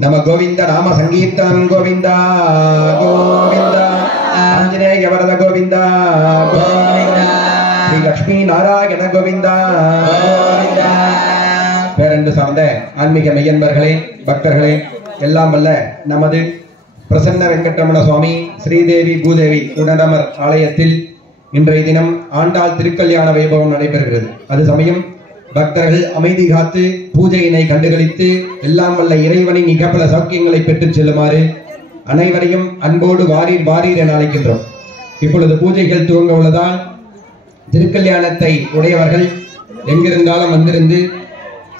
नम गोविंद नाम संगीतम गोविंद गोविंद आंजनेय वरद गोविंद गोविंद श्री लक्ष्मी नारायण गोविंद गोविंद பேரன்பு சார்ந்த ஆன்மீக மெய்யன்பர்களே பக்தர்களே எல்லாம் வல்ல நமது பிரசன்ன வெங்கட்ரமண சுவாமி ஸ்ரீதேவி பூதேவி உடனமர் ஆலயத்தில் இன்றைய தினம் ஆண்டாள் திருக்கல்யாண வைபவம் நடைபெறுகிறது. அது சமயம் பக்தர்கள் அமைதி காத்து பூஜையினை கண்டுகளித்து எல்லாம் வல்ல இறைவனின் இகப்பல சௌக்கியங்களை பெற்றுச் செல்லுமாறு அனைவரையும் அன்போடு வாரீர் வாரீர் என அழைக்கின்றோம். இப்பொழுது பூஜைகள் துவங்க உள்ளதால் திருக்கல்யாணத்தை உடையவர்கள் எங்கிருந்தாலும் வந்திருந்து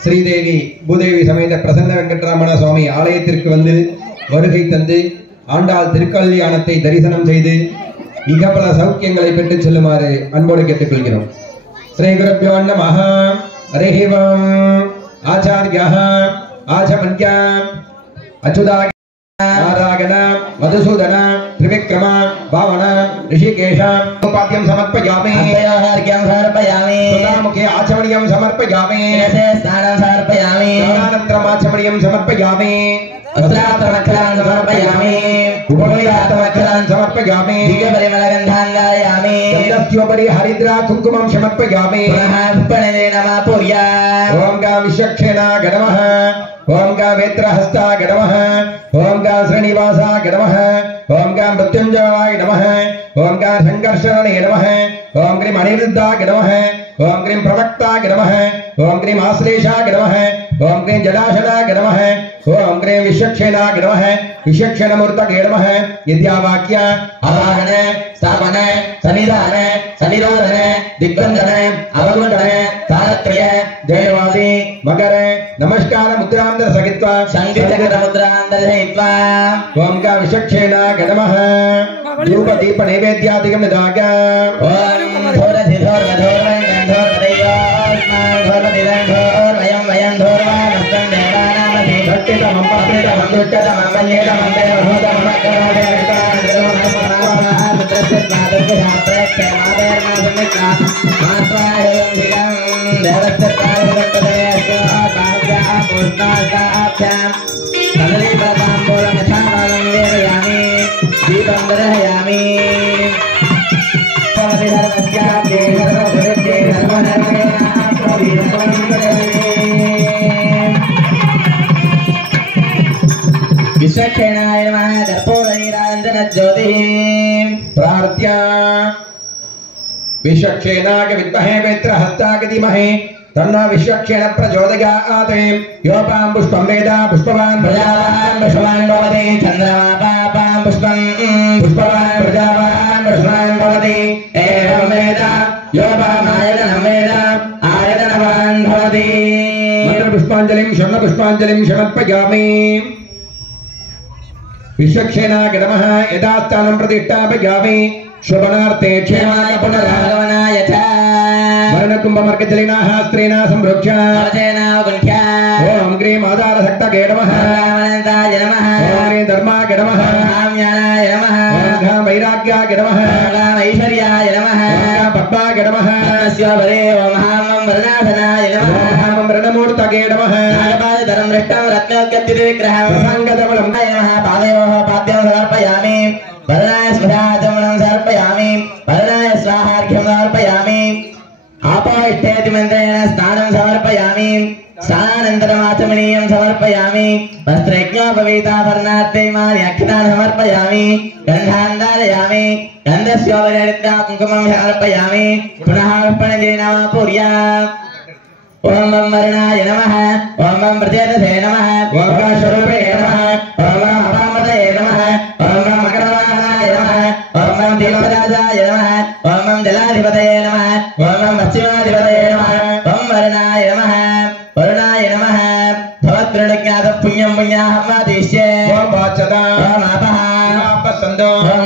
ஸ்ரீதேவி பூதேவி சமேத பிரசன்ன வெங்கட்ரமண சுவாமி ஆலயத்திற்கு வந்து வருகை தந்து ஆண்டாள் திருக்கல்யாணத்தை தரிசனம் செய்து இகப்பல சௌக்கியங்களை பெற்றுச் செல்லுமாறு அன்போடு கேட்டுக்கொள்கிறோம். ஸ்ரீ குருப்யோ நமஹ. हरिः ओम्. आचार्यः आचमन्त्या अच्युता नारायण मधुसूदन त्रिविक्रम वामन ऋषिकेश उपाद्यं समर्पयामि. अर्घ्यं समर्पयामि. सुधामुखे आचमनीयं समर्पयामि. स्नानं समर्पयामि. स्नानानन्तरम् आचमनीयं समर्पयामि. वस्त्रार्थमक्षरान् समर्पयामि. उपवेदार्थमक्षरान् समर्पयामि. दिव्यपरिमलगन्धाङ्गायामि. गन्धस्योपरि हरिद्रा कुङ्कुमं समर्पयामि. पुनः पुष्पनिधे नमः पूर्या. ओं गा विश्वक्षेणा गणमः. ओं गा वेत्रहस्ता गणमः. ओं गा श्रीनिवासा गणमः. ओं गा मृत्युंजयाय नमः. ओं गा संकर्षणे नमः. ओं ग्रीं अनिरुद्धा गणमः. ओं ग्रीं प्रवक्ता गणमः. ओं ग्रीं आश्लेषा गणमः. ओं ग्रीं जडाशना गणमः. ओं ग्रीं विश्वक्षेणा गणमः. विश्वक्षेणमूर्तये नमः. विद्यावाक्य आवाहन स्थापन सन्निधान सन्निरोधन दिग्बंधन अवगुण्डन तारत्रय जयवादी मकर नमस्कार मुद्रां दर्शयित्वा संगीतकर मुद्रां दर्शयित्वा ओं गा विश्वक्षेणा गणमः. धूप दीप नैवेद्यादिकं निदाय ओं धोर सिधोर गधोर गन्धोर दैवास्मान् धोर निरंधोर वयं वयं धोर नस्तं देवानामसि भक्तितमं पत्रितमं दुष्टतमं वन्यतमं देवभूतमं करोदेवतां देवनामः मित्रस्य स्वादस्य मादेर्मासमित्रा मात्वायं धिरं देवस्य प्राणवत्तदे अस्तु आकार्या पुष्णाकाभ्यां सदरीपताम्बूलमथामानं वेदयामि दीपं दर्शयामि. विश्वक्षेणाय नमः. कर्पूरनीराञ्जनज्योतिः प्रार्थ्य विश्वक्षेणाय विद्महे वेत्रहस्ताय धीमहि तन्नो विश्वक्षेण प्रचोदयात्. योपां पुष्पं वेद पुष्पवान् प्रजावान् पुष्पवान् भवति. चन्द्रमापां पुष्पं पुष्पवान् प्रजावान् पुष्पवान् भवति. एवं वेद योपामायतनं वेद आयतनवान् भवति. मन्त्रपुष्पाञ्जलिं स्वर्णपुष्पाञ्जलिं समर्पयामि. विश्वक्षेणाय नमः. यथास्थानं प्रतिष्ठापयामि. शुभनार्थे क्षेमाय पुनरागमनाय च वर्णकुम्भमर्गजलिनाः स्त्रीणाः संरक्ष्य ओं ग्रीं आधारशक्तये नमः. नमः. ओं ग्रीं धर्माय नमः. ज्ञानाय नमः. ओं गां वैराग्याय नमः. गां ऐश्वर्याय नमः. ओं गां पद्माय नमः. स्योपरे ओं हां वरनाथनाय नमः. हां वरणमूर्तये नमः. नागपादधरं दृष्टं रत्नोद्गतिविग्रहं संगतबलं नमः. पादयोः पाद्यं समर्पयामि. वरनाय स्मृताचमनं समर्पयामि. वरनाय स्वाहार्घ्यं समर्पयामि. आपाष्टेति मन्त्रेण स्नानं समर्पयामि. स्नानानन्तरम् आचमनीयं समर्पयामि. वस्त्रयज्ञोपवीताभरणार्थे इमानि अक्षतानि समर्पयामि. गन्धान् धारयामि. गन्धस्योपरि हरिद्रा कुङ्कुमं समर्पयामि. पुनः पुष्पनिधे नमः पूर्या. ओं वं वरुणाय नमः. ओं वं प्रचेतसे नमः. ओं वं स्वरूपे नमः. ओं वं अपामृतये नमः. ओं वं तीर्थराजाय नमः ओम जलाधिपतये नमः ओम पश्चिमाधिपतये नमः ओम वरुणाय नमः भवत्प्रणज्ञात पुण्यं पुण्याहमादिश्ये ओम वाचदा ओम आपः आपसन्दो ओम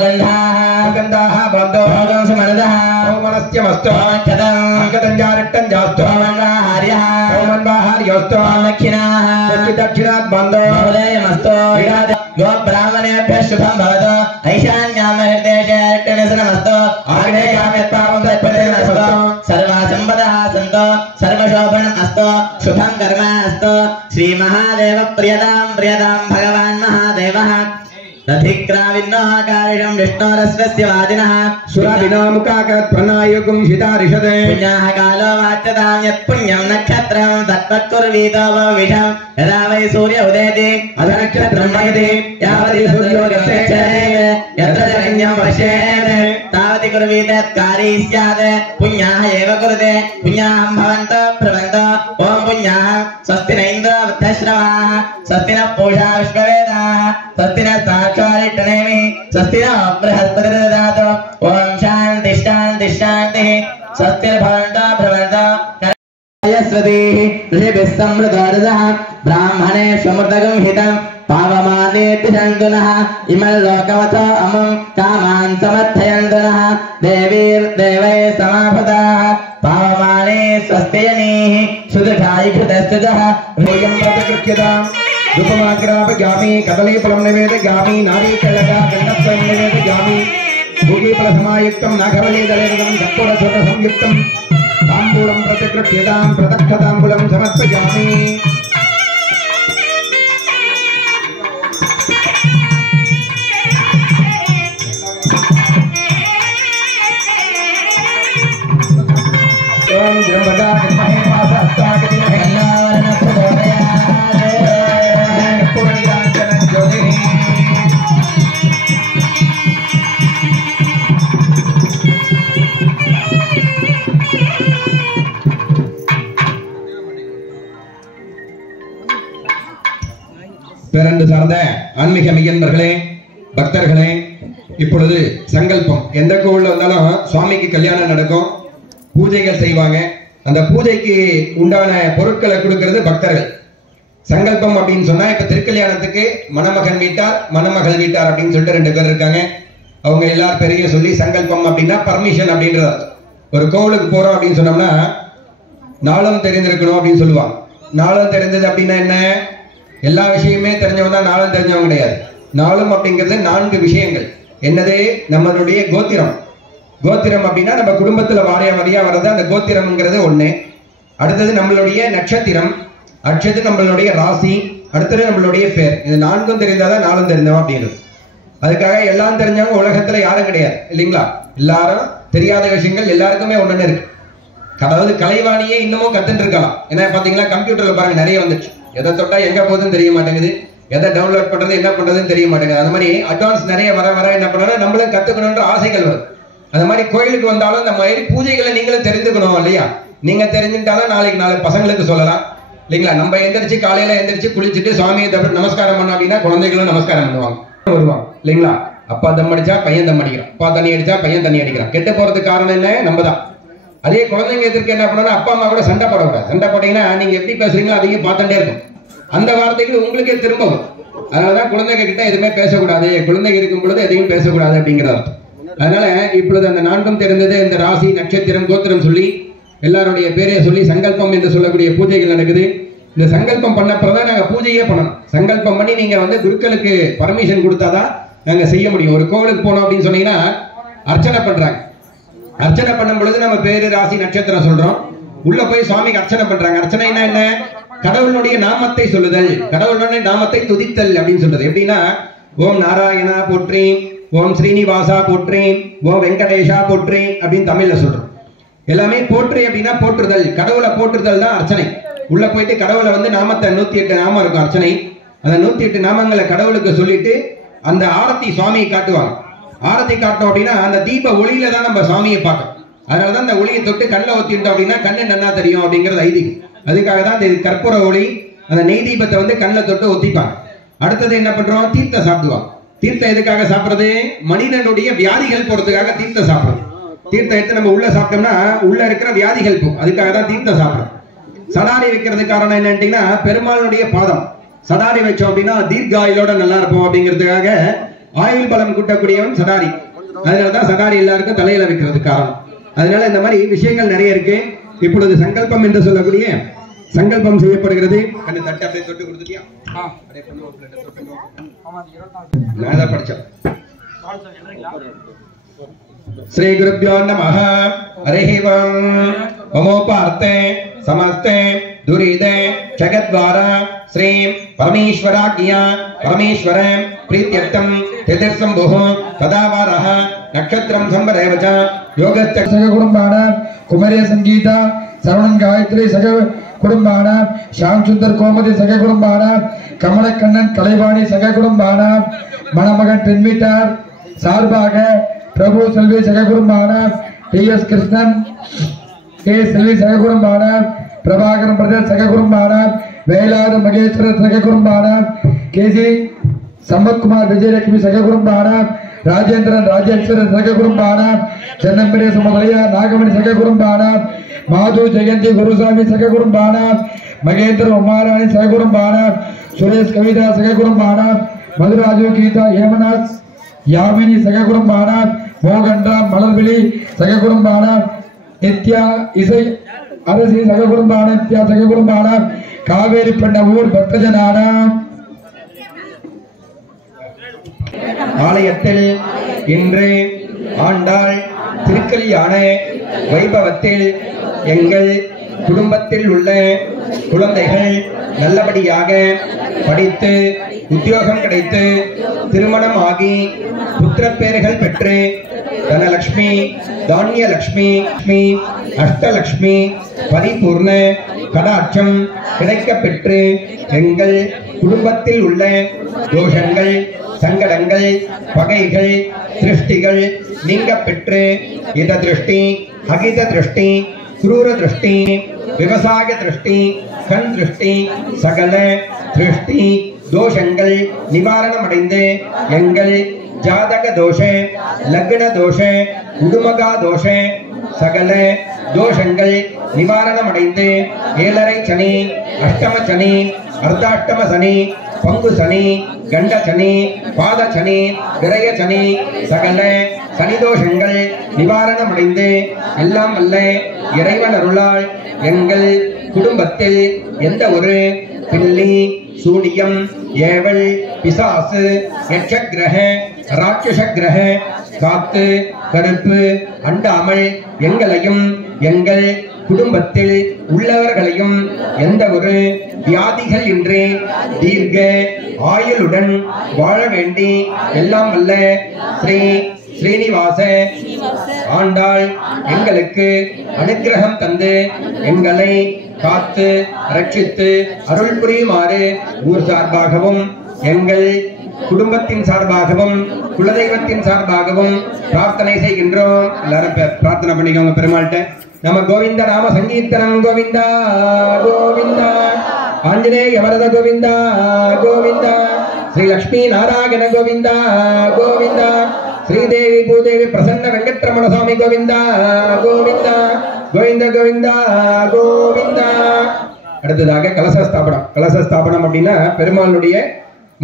गन्धाः बन्धो ओम सुमनदः ओम मनस्यमस्तु ओम क्षतं अंगदञ्जारिट्टं जास्तु ओम अन्वाहार्यः ओम अन्वाहार्योस्तु ओम दक्षिणाः दक्षिणात् बन्धो उदयमस्तु गो ब्राह्मणेभ्यः शुभं भवतु ऐशान्यामहृदेशनमस्तु आग्नेयामेत्पापं तत्पतिर्मस्तु सर्वा सम्पदः सन्तु सर्वशोभनम् अस्तु शुभं कर्म अस्तु श्रीमहादेव प्रियतां भगवान् महादेवः रथिक्राविन्नोकारिणं विष्णोरस्वस्य वादिनः सुरादिनामुकाकत् प्रणायुगुं हितारिषदे पुण्याः कालो वाच्यतां यत् पुण्यं नक्षत्रं तत्त्वत्कुर्वीतो भविषं यदा वै सूर्य उदेति अथ नक्षत्रं वयति यावति सूर्यो गच्छेत् यत्र जगन्यं पश्येत् तावति कुर्वीतत्कारी स्यात् पुण्याः एव कुरुते पुण्याहं भवन्तः प्रवन्तः ॐ पुण्याः स्वस्ति न इन्द्रो वृद्धश्रवाः स्वस्ति न पूषा विश्ववेदाः स्वस्ति न साक्षादिष्टनेमि स्वस्ति न बृहस्पतिर्ददातु ॐ शान्तिः शान्तिः शान्तिः स्वस्तिर्भवन्तः भवन्तः यस्वतीः ऋषिभिः समृद्धोदसः ब्राह्मणेष्वमृतगं हितं पावमानेति शन्तुनः इमल्लोकवतो अमुं कामान् समर्थयन्तु नः देवीर्देवैः समापदाः पावमाने स्वस्त्ययनीः सुदृढायि घृतस्तुतः भोजं प्रतिगृह्यताम् रूपमाग्रापयामि कदलीफलं निवेदयामि नारीकेळगा गण्डद्वयं निवेदयामि भूगीफलसमायुक्तं नागवलीदलेरगं कर्पूरचूर्णसंयुक्तं ताम्बूलं प्रतिगृह्यतां प्रदक्षताम्बूलं समर्पयामि ओम जम्बदा विद्महे वासस्ताय धीमहि कल्याणं प्रचोदयात् पूर्णिराञ्जनं ज्योतिः பேரன்பு சார்ந்த ஆன்மீக மையன்பர்களே பக்தர்களே, இப்பொழுது சங்கல்பம். எந்த கோவில்ல வந்தாலும் சுவாமிக்கு கல்யாணம் நடக்கும், பூஜைகள் செய்வாங்க. அந்த பூஜைக்கு உண்டான பொருட்களை கொடுக்கிறது பக்தர்கள். சங்கல்பம் அப்படின்னு சொன்னா, இப்ப திருக்கல்யாணத்துக்கு மணமகன் வீட்டார் மணமகள் வீட்டார் அப்படின்னு சொல்லிட்டு 2 பேர் இருக்காங்க. அவங்க எல்லாரும் பெரிய சொல்லி சங்கல்பம் அப்படின்னா பர்மிஷன் அப்படின்றது. ஒரு கோவிலுக்கு போறோம் அப்படின்னு சொன்னோம்னா நாளும் தெரிஞ்சிருக்கணும் அப்படின்னு சொல்லுவாங்க. நாளும் தெரிஞ்சது அப்படின்னா என்ன? எல்லா விஷயமே தெரிஞ்சவங்க தான் நாளும் தெரிஞ்சவங்க கிடையாது. நாளும் அப்படிங்கிறது 4 விஷயங்கள். என்னது? நம்மளுடைய கோத்திரம். கோத்திரம் அப்படின்னா நம்ம குடும்பத்துல வாரியா வர்றது அந்த கோத்திரம்ங்கிறது ஒண்ணு. அடுத்தது நம்மளுடைய நட்சத்திரம், அடுத்தது நம்மளுடைய ராசி, அடுத்தது நம்மளுடைய பேர். இது 4ம் தெரிந்தாதான் நாளும் தெரிஞ்சவன் அப்படின்றது. அதுக்காக எல்லாம் தெரிஞ்சவங்க உலகத்துல யாரும் கிடையாது இல்லைங்களா? எல்லாரும் தெரியாத விஷயங்கள் எல்லாருக்குமே ஒண்ணு இருக்கு. அதாவது கலைவாணியே இன்னமும் கத்துட்டு இருக்கலாம். ஏன்னா பாத்தீங்கன்னா கம்ப்யூட்டர்ல பாருங்க நிறைய வந்துச்சு. எதை தொட்டா எங்க போகுதுன்னு தெரிய மாட்டேங்குது, எதை டவுன்லோட் பண்றது என்ன பண்றதுன்னு தெரிய மாட்டேங்குது. அந்த மாதிரி அட்வான்ஸ் நிறைய வர என்ன பண்ணணும், நம்மளும் கத்துக்கணும்ன்ற ஆசைகள் வரும். அந்த மாதிரி கோயிலுக்கு வந்தாலும் இந்த மாதிரி பூஜைகளை நீங்களும் தெரிஞ்சுக்கணும் இல்லையா? நீங்க தெரிஞ்சுட்டாலும் நாளைக்கு பசங்களுக்கு சொல்லலாம் இல்லைங்களா? நம்ம எந்திரிச்சு காலையில எந்திரிச்சு குளிச்சுட்டு சுவாமியை தவிர நமஸ்காரம் பண்ணோம் அப்படின்னா குழந்தைகளும் நமஸ்காரம் பண்ணுவாங்க, வருவாங்க இல்லைங்களா? அப்பா தம் அடிச்சா பையன் தம் அடிக்கிறான், அப்பா தண்ணி அடிச்சா பையன் தண்ணி அடிக்கிறான். கெட்டு போறதுக்கு காரணம் என்ன? நம்ம தான். அதே குழந்தைங்க எதிர்க்க என்ன பண்ணணும், அப்பா அம்மா கூட சண்டை போடக்கூடாது. சண்டை போட்டீங்கன்னா நீங்க எப்படி பேசுறீங்களோ அதையும் பார்த்துட்டே இருக்கும். அந்த வார்த்தைகள் உங்களுக்கே திரும்ப வரும். அதனாலதான் குழந்தைங்க கிட்ட எதுவுமே பேசக்கூடாது, குழந்தைங்க இருக்கும் பொழுது எதையும் பேசக்கூடாது அப்படிங்கிறது. அதனால இப்பொழுது அந்த 4ம் தெரிந்தது. இந்த ராசி, நட்சத்திரம், கோத்திரம் சொல்லி எல்லாருடைய பேரைய சொல்லி சங்கல்பம் என்று சொல்லக்கூடிய பூஜைகள் நடக்குது. இந்த சங்கல்பம் பண்ணப்பதான் நாங்க பூஜையே பண்ணணும். சங்கல்பம் பண்ணி நீங்க குருக்களுக்கு பர்மிஷன் கொடுத்தாதான் நாங்க செய்ய முடியும். ஒரு கோவிலுக்கு போனோம் அப்படின்னு சொன்னீங்கன்னா அர்ச்சனை பண்றாங்க. அர்ச்சனை பண்ணும் பொழுது நம்ம பேரு, ராசி, நட்சத்திரம் சொல்றோம். உள்ள போய் சுவாமிக்கு அர்ச்சனை பண்றாங்க. அர்ச்சனைனா என்ன? கடவுளுடைய நாமத்தை சொல்லுதல், கடவுளுடைய நாமத்தை துதித்தல் அப்படின்னு சொல்றது. எப்படின்னா ஓம் நாராயணா போற்றி, ஓம் ஸ்ரீனிவாசா போற்றி, ஓம் வெங்கடேஷா போற்றி அப்படின்னு தமிழ்ல சொல்றோம். எல்லாமே போற்றி அப்படின்னா போற்றுதல், கடவுளை போற்றுதல் தான் அர்ச்சனை. உள்ள போயிட்டு கடவுளை நாமத்தை 108 நாமம் இருக்கும் அர்ச்சனை. அந்த 108 நாமங்களை கடவுளுக்கு சொல்லிட்டு அந்த ஆரத்தி சுவாமியை காட்டுவாங்க. ஆரத்தி காட்டணும் அப்படின்னா அந்த தீப ஒளியில தான் நம்ம சுவாமியை பார்க்கணும். அதனாலதான் அந்த ஒளியை தொட்டு கண்ணில் ஒத்திட்டோம் அப்படின்னா கண்ணு நன்னா தெரியும் அப்படிங்கிறது ஐதீகம். அதுக்காக தான் இந்த கற்பூர ஒளி, அந்த நெய் தீபத்தை கண்ணில் தொட்டு ஒத்திப்பாங்க. அடுத்தது என்ன பண்றோம்? தீர்த்தம் சாப்பிடுவாங்க. தீர்த்தம் எதுக்காக சாப்பிடுறது? மனிதனுடைய வியாதிகள் போறதுக்காக தீர்த்தம் சாப்பிடுறது. தீர்த்தம் எடுத்து நம்ம உள்ள சாப்பிட்டோம்னா உள்ள இருக்கிற வியாதிகள் போ, அதுக்காக தான் தீர்த்தம் சாப்பிடுறோம். சடாரி வைக்கிறது காரணம் என்னன்னா பெருமாளுடைய பாதம். சடாரி வச்சோம் அப்படின்னா தீர்காயிலோட நல்லா இருப்போம் அப்படிங்கிறதுக்காக ஆயுள் பலம் கூட்டக்கூடியவன் சடாரி. அதனாலதான் சடாரி எல்லாருக்கும் தலையில வைக்கிறது காரணம். அதனால இந்த மாதிரி விஷயங்கள் நிறைய இருக்கு. இப்பொழுது சங்கல்பம் என்று சொல்லக்கூடிய சங்கல்பம் செய்யப்படுகிறது. கண்ணு தட்டு அப்படியே தொட்டு கொடுத்துட்டியா? நான் படிச்சேன். श्री गुरुभ्यो नमः। हरिः ओम्। ममोपार्थे समस्ते दुरिते जगद्वारा श्री परमेश्वराज्ञा परमेश्वर प्रीत्यर्थं तिथिर्सम्भुः तदावारः नक्षत्रं संवरेव च योगस्य सगकुटुम्बाण कुमारी संगीता श्रवणं गायत्री सगकुटुम्बाण श्याम सुंदर कोमति सगकुटुम्बाण कमलकण्णन कலைவாணி सगकुटुम्बाण மணமகன் பெண்மீட்டார் சார்பாக प्रभु सेल्वी सगकुटुम्बाण टीएस कृष्णन के सेल्वी सगकुटुम्बाण प्रभाकरन प्रदेश सगकुटुम्बाण वेलाद मगेश्वर सगकुटुम्बाण केसी संपत कुमार विजयलक्ष्मी सगकुटुम्बाण राजेंद्रन राजेश्वर सगकुटुम्बाण चन्नंबरे समवलय नागमणि सगकुटुम्बाण माधु जयंती गुरुस्वामी सगकुटुम्बाण मगेंद्र उमाराणी सगकुटुम्बाण सुरेश कविता सगकुटुम्बाण मधुराजु गीता हेमनाथ यामिनी सगकुटुम्बाण मोगंडा मलरविली सगकुटुम्बाण नित्या इसे அரசி சககுடும்பான நித்யா சககுடும்பான காவேரி பெண்ணவூர் பக்தஜனான ஆலயத்தில் இன்று ஆண்டாள் திருக்கல்யாண வைபவத்தில் எங்கள் குடும்பத்தில் உள்ள குழந்தைகள் நல்லபடியாக படித்து உத்தியோகம் கிடைத்து திருமணம் ஆகி புத்திரப்பேறுகள் பெற்று தனலட்சுமி தானியலட்சுமி அஷ்டலட்சுமி பரிபூர்ண கடாட்சம் கிடைக்க பெற்று எங்கள் குடும்பத்தில் உள்ள தோஷங்கள் சங்கடங்கள் பகைகள் திருஷ்டிகள் நீங்க பெற்று இத திருஷ்டி அகித திருஷ்டி क्रूर दृष्टि विवसाय दृष्टि कण दृष्टि सकल दृष्टि दोषंगल निवारणम अடைந்து எங்கள் ஜாதக தோஷ லக்ன தோஷ உடுமகா தோஷ சகல தோஷங்கள் நிவாரணம் அடைந்து ஏழரை சனி அஷ்டம சனி அர்த்தாஷ்டம சனி பங்கு சனி கண்ட சனி பாத சனி விரய சனி சகல சனி தோஷங்கள் நிவாரணம் அடைந்து எல்லாம் வல்ல இறைவன் அருளால் எங்கள் குடும்பத்தில் எந்த ஒரு பில்லி சூனியம் ஏவல் பிசாசு யட்சக்கிரக ராட்சச கிரக காத்து கருப்பு அண்டாமல் எங்களையும் எங்கள் குடும்பத்தில் உள்ளவர்களையும் எந்த ஒரு வியாதிகள் இன்றி தீர்க்க ஆயுளுடன் வாழ வேண்டி எல்லாம் வல்ல ஸ்ரீ ஸ்ரீனிவாச ஆண்டாள் எங்களுக்கு அனுக்கிரகம் தந்து எங்களை காத்து ரட்சித்து அருள் புரியுமாறு ஊர் சார்பாகவும் எங்கள் குடும்பத்தின் சார்பாகவும் குலதெய்வத்தின் சார்பாகவும் பிரார்த்தனை செய்கின்றோம். எல்லாரும் பிரார்த்தனை பண்ணிக்கோங்க பெருமாள்கிட்ட. நம கோவிந்த நாம சங்கீர்த்தனம் கோவிந்தா கோவிந்தா ஆஞ்சநேய வரத கோவிந்தா கோவிந்தா ஸ்ரீ லக்ஷ்மி நாராயண கோவிந்தா கோவிந்தா ஸ்ரீதேவி பூதேவி பிரசன்ன வெங்கட்ரமண சுவாமி கோவிந்தா கோவிந்தா கோவிந்த கோவிந்தா கோவிந்தா. அடுத்ததாக கலச ஸ்தாபனம். கலச ஸ்தாபனம் அப்படின்னா பெருமாளுடைய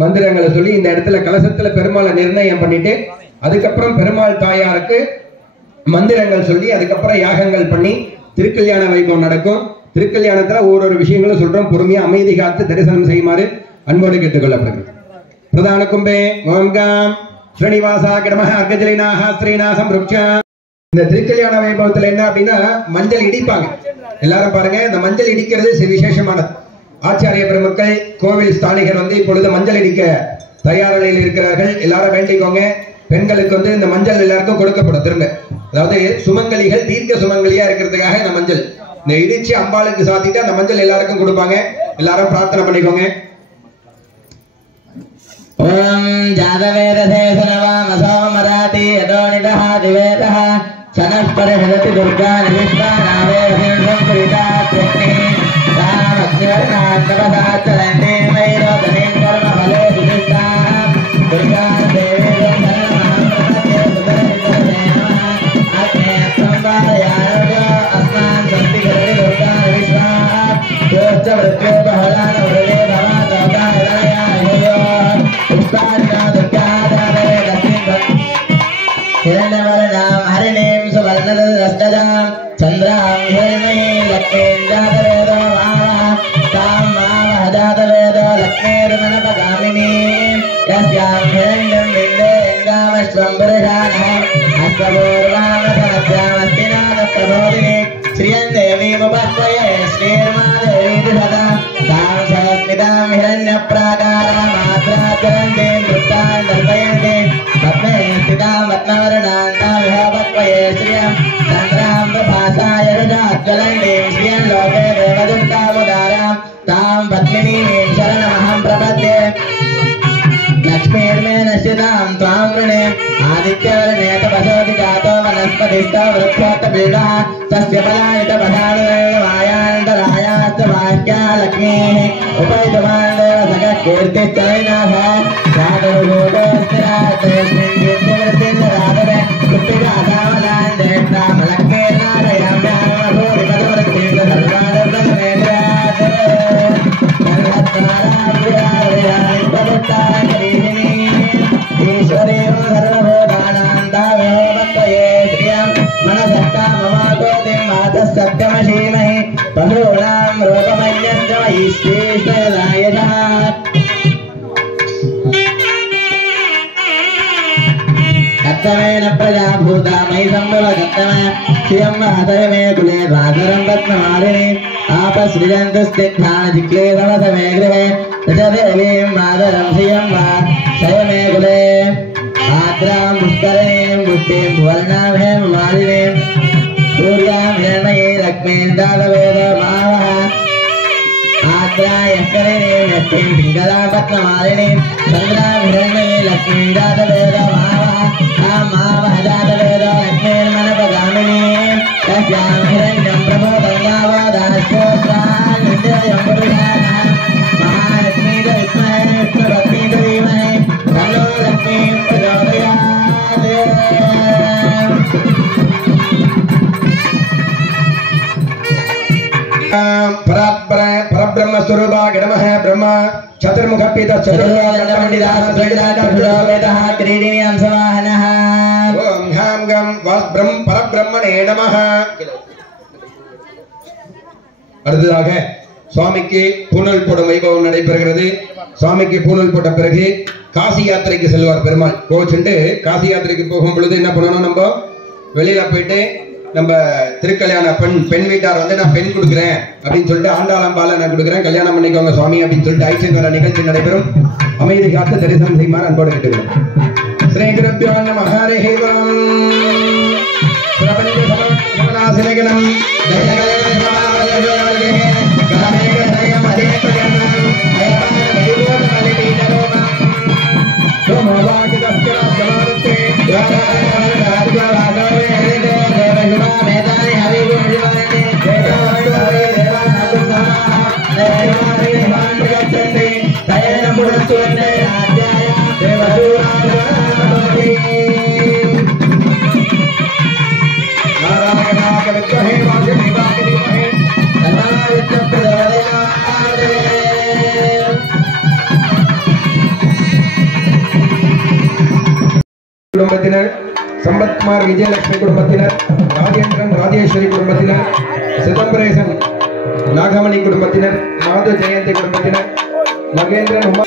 மந்திரங்களை சொல்லி இந்த இடத்துல கலசத்துல பெருமாளை நிர்ணயம் பண்ணிட்டு அதுக்கப்புறம் பெருமாள் தாயாருக்கு மந்திரங்கள் சொல்லி அதுக்கப்புறம் யாகங்கள் பண்ணி திருக்கல்யாண வைபவம் நடக்கும். திருக்கல்யாணத்துல ஒரு விஷயங்களும் சொல்றோம். பொறுமையா அமைதி காத்து தரிசனம் செய்யுமாறு அன்போடு கேட்டுக்கொள்ளப்படுகிறது. பிரதான கும்பே ஓம்காம் ஸ்ரீனிவாசா கிரமஹ அர்கஜலினாஹ ஸ்ரீநாசம் ருக்ஷா. இந்த திருக்கல்யாண வைபவத்துல என்ன அப்படின்னா மஞ்சள் இடிப்பாங்க. எல்லாரும் பாருங்க, இந்த மஞ்சள் இடிக்கிறது விசேஷமானது. ஆச்சாரிய பெருமக்கள் கோவில் ஸ்தானிகர் இப்பொழுது மஞ்சள் இடிக்க தயார் நிலையில் இருக்கிறார்கள். எல்லாரும் வேண்டிக்கோங்க. பெண்களுக்கு இந்த மஞ்சள் எல்லாருக்கும் கொடுக்கப்படும். திரும்ப அதாவது சுமங்கலிகள் தீர்க்க சுமங்கலியா இருக்கிறதுக்காக இந்த மஞ்சள் இந்த இடிச்சு அம்பாளுக்கு சாத்திட்டு அந்த மஞ்சள் எல்லாருக்கும் கொடுப்பாங்க. எல்லாரும் பிரார்த்தனை பண்ணிக்கோங்க. ஓம் ஜாதவேதசே சனவாமசோ மராட்டி யதோனிதஹ திவேதஹ சனஸ்பரிஹரதி துர்கா நிவிஷ்வா நாவேஹேஷம் கிருதா கிருஷ்ணி ராமக்ஞர்நாந்தவசாச்சலந்தே வைரோதனே கர்ம ஃபலே துதிஷ்டா துர்கா தேவி लक्ष्मीं जातवेदो मावः तां मावः जातवेदो लक्ष्मीर्मनपगामिनीं यस्यां हिरण्यं बिन्देऽङ्गामश्वं पुरुषाणः अश्वपूर्वामसमस्यामस्तिनादप्रबोधिनी श्रियं देवीमुपस्वये श्रीर्मादेवीति सदा तां सहस्मितां हिरण्यप्राकारामात्राचरन्तीं वृत्तां दर्पयन्ति पद्मे स्थितां रत्नवर्णां तां विहपक्वये श्रियं चन्द्रां प्रभासाय रुजाज्वलन्तीं श्रियं लोके देवदुर्गामुदारां तां पद्मिनीं शरणमहं प्रपद्ये लक्ष्मीर्मे नश्यतां त्वां वृणे आदित्यवर्णे तपसोऽपि जातो वनस्पतिस्थो वृक्षोत्तपीडः तस्य पलायितपदानुमायान्तरायाश्च वाक्या लक्ष्मीः उपैतमान्देव सखः कीर्तिश्चैनाथः साधुभूतोऽस्तिरास्तेऽस्मिन् कीर्तिवृत्तिञ्जराधरे ईश्वरेव सर्वभूतानां दावेव भक्तये श्रियं मनसत्ता ममाकोतिं मातः सत्यमशीमहि पशूनां रूपमन्यश्च वैश्वेश्वरायः कत्तमेन प्रजाभूता मयि सम्भव कत्तम श्रियं महतय मे कुले राधरं रत्नमालिनी आपसृजन्तु स्निग्धान् जिक्ले समसमे गृहे दशदेवीं मातरं श्रियं वा शय मे कुले आद्रां पुष्करणीं पुष्टिं भुवर्णां हेममालिनीं सूर्यां हिरण्मयी लक्ष्मीं दातवेद मावः आद्रायस्करणीं लक्ष्मीं पिङ्गलां पद्ममालिनीं चन्द्रां हिरण्मयी लक्ष्मीं दातवेद मावः मावः जातवेद लक्ष्मीर्मनपगामिनीं तस्यां हिरण्यं प्रबोधं गावोदाश्चोत्रान् विद्ययं पुरुषाणः महालक्ष्मी च विद्महे विष्णुपत्नी च धीमहि तन्नो लक्ष्मीं प्रचोदयात् परब्रह्म स्वरूपाय नमः ब्रह्म चतुर्मुख पीत चतुर्वेदः क्रीडीयं समाहनः ओम ह्यां गं ब्रह्म परब्रह्मणे नमः அடுத்ததாக சுவாமிக்கு பூணல் போடும் வைபவம் நடைபெறுகிறது சுவாமிக்கு பூணல் போட்ட பிறகு காசி யாத்திரைக்கு செல்வார் பெருமாள் கோச்சுண்டு காசி யாத்திரைக்கு போகும் பொழுது என்ன பண்ணணும் நம்ம வெளியில போயிட்டு நம்ம திருக்கல்யாண பெண் வீட்டார் வந்து நான் பெண் கொடுக்குறேன் அப்படின்னு சொல்லிட்டு ஆண்டாளம்பால நான் கொடுக்குறேன் கல்யாணம் பண்ணிக்கோங்க சுவாமி அப்படின்னு சொல்லிட்டு ஐச்சன் வர நிகழ்ச்சி நடைபெறும் அமைதி காத்து தரிசனம் செய்யுமாறு அன்போடு கேட்டுக்கிறோம் ஸ்ரீ குருப்யோ நமः ஹரிः ஓம் பிரபஞ்ச சமநாசினகணம் குடும்பத்தினர் சம்பத்குமார் விஜயலட்சுமி குடும்பத்தினர் ராஜேந்திரன் ராஜேஸ்வரி குடும்பத்தினர் சிதம்பரேசன் நாகமணி குடும்பத்தினர் மாது ஜெயந்தி குடும்பத்தினர் மகேந்திரன் உமா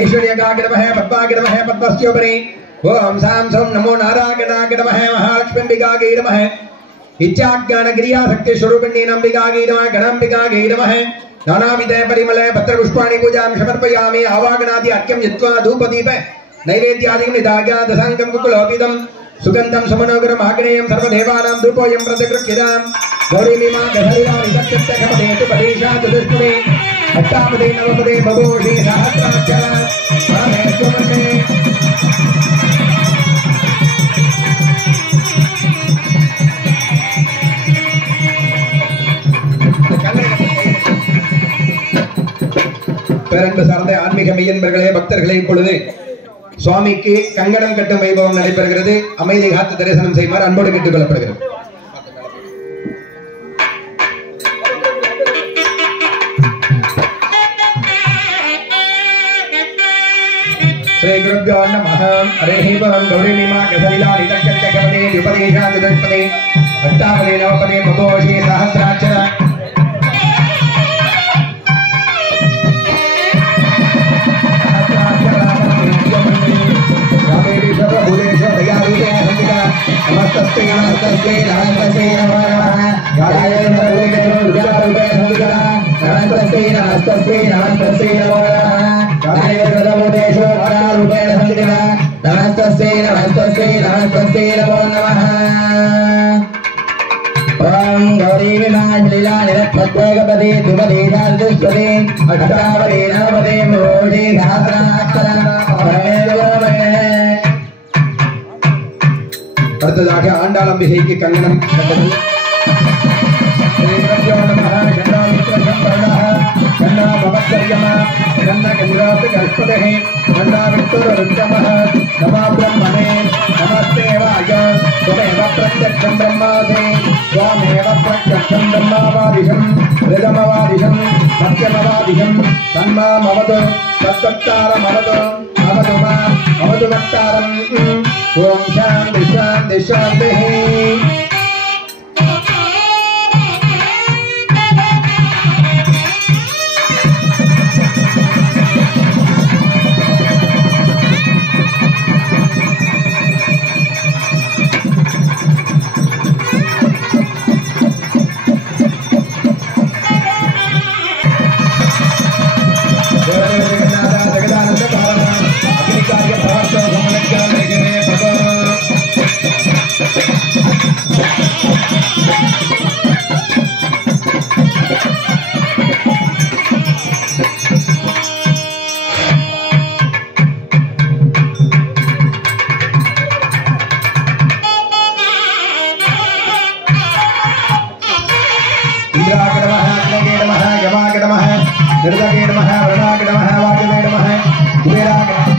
ऐश्वर्यगागिरमः पद्मागिरमः पद्मस्योपरि ओम सां सौं नमो नारायणागिरमः महालक्ष्मीम्बिकायै नमः इच्छाज्ञानक्रिया शक्तिस्वरूपिणी नम्बिकायै नमः गणाम्बिकायै नमः नानाविध परिमल पत्रपुष्पाणि पूजां समर्पयामि आवागनादि अर्घ्यं यत्वा धूपदीप नैवेद्यादिकं निदाय दशाङ्गं कुकुलोपितं सुगन्धं सुमनोगरम् आग्नेयं सर्वदेवानां धूपोऽयं प्रतिगृह्यतां गौरीमीमा गहरिवाणि सत्यक्षमदेतु पदेशा चतुष्पदे अष्टापदे नवपदे बभूषि सहस्राक्षर परमेश्वरने பேரன்பு சார்ந்த ஆன்மீக மெய்யன்பர்களே பக்தர்களே இப்பொழுது சுவாமிக்கு கங்கணம் கட்டும் வைபவம் நடைபெறுகிறது. அமைதி காத்து தரிசனம் செய்யுமாறு அன்போடு கேட்டுக் கொள்ளப்படுகிறது. श्री गुरुभ्यो नमः। हरिः ओम्। गौरीमीमा गसलिलानि तक्कच्चकवने द्विपदेशा चतुष्पदे अष्टापदे नवपदे बभूषि सहस्राक्षर नमस्ते नमस्ते नमस्ते नमः गायत्री दुर्गा नमस्ते नमस्ते नमस्ते नमः गायत्री वरारूपेण संस्कृता नमस्ते नमस्ते नमस्ते नमो नमः। ओम गौरी विनाशलीला निरत्पद्मगपदे द्विपदेशा चतुष्पदे अष्टापदे नवपदे बभूषि सहस्राक्षर அடுத்ததாக ஆண்டாளம்பிகைக்கு கங்கணம் கட்டது. பிரத்யக்ஷம் பிரம்மாசே ஸ்வாமேவ பிரத்யக்ஷம் பிரம்மாவாதிஷம் ரிதமவாதிஷம் சத்யமவாதிஷம் தன்மாமவது தத்தத்தாரமவது அவதுமா அவது வட்டாரம். ஓம் சாந்தி சாந்தி சாந்தி. इंद्राय नमः अग्नये नमः यमाय नमः निर्दये नमः वरुणाय नमः वायुवे नमः कुबेराय नमः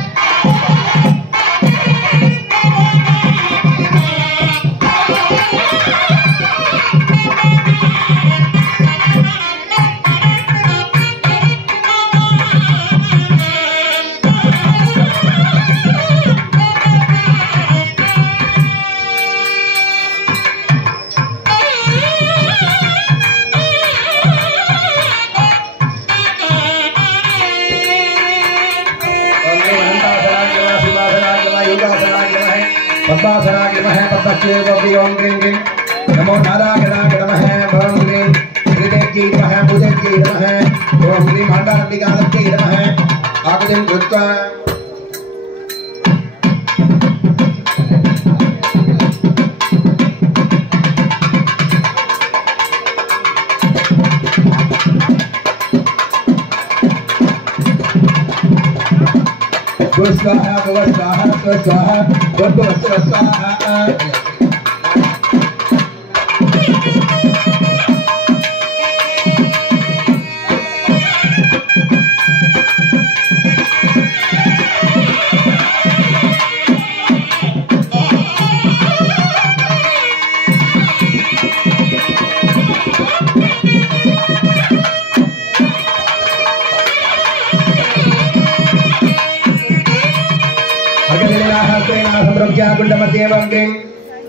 पद्मासनाय नमः पद्मश्री ओम ग्रीं ग्रीं नमो नारायणाय नमः ओम ग्रीं श्रीदेव्यै नमः भूदेव्यै नमः ओम ग्रीं माताम्बिकायै नमः आगतिं कृत्वा स्वाहा स्वाहा स्वाहा स्वाहा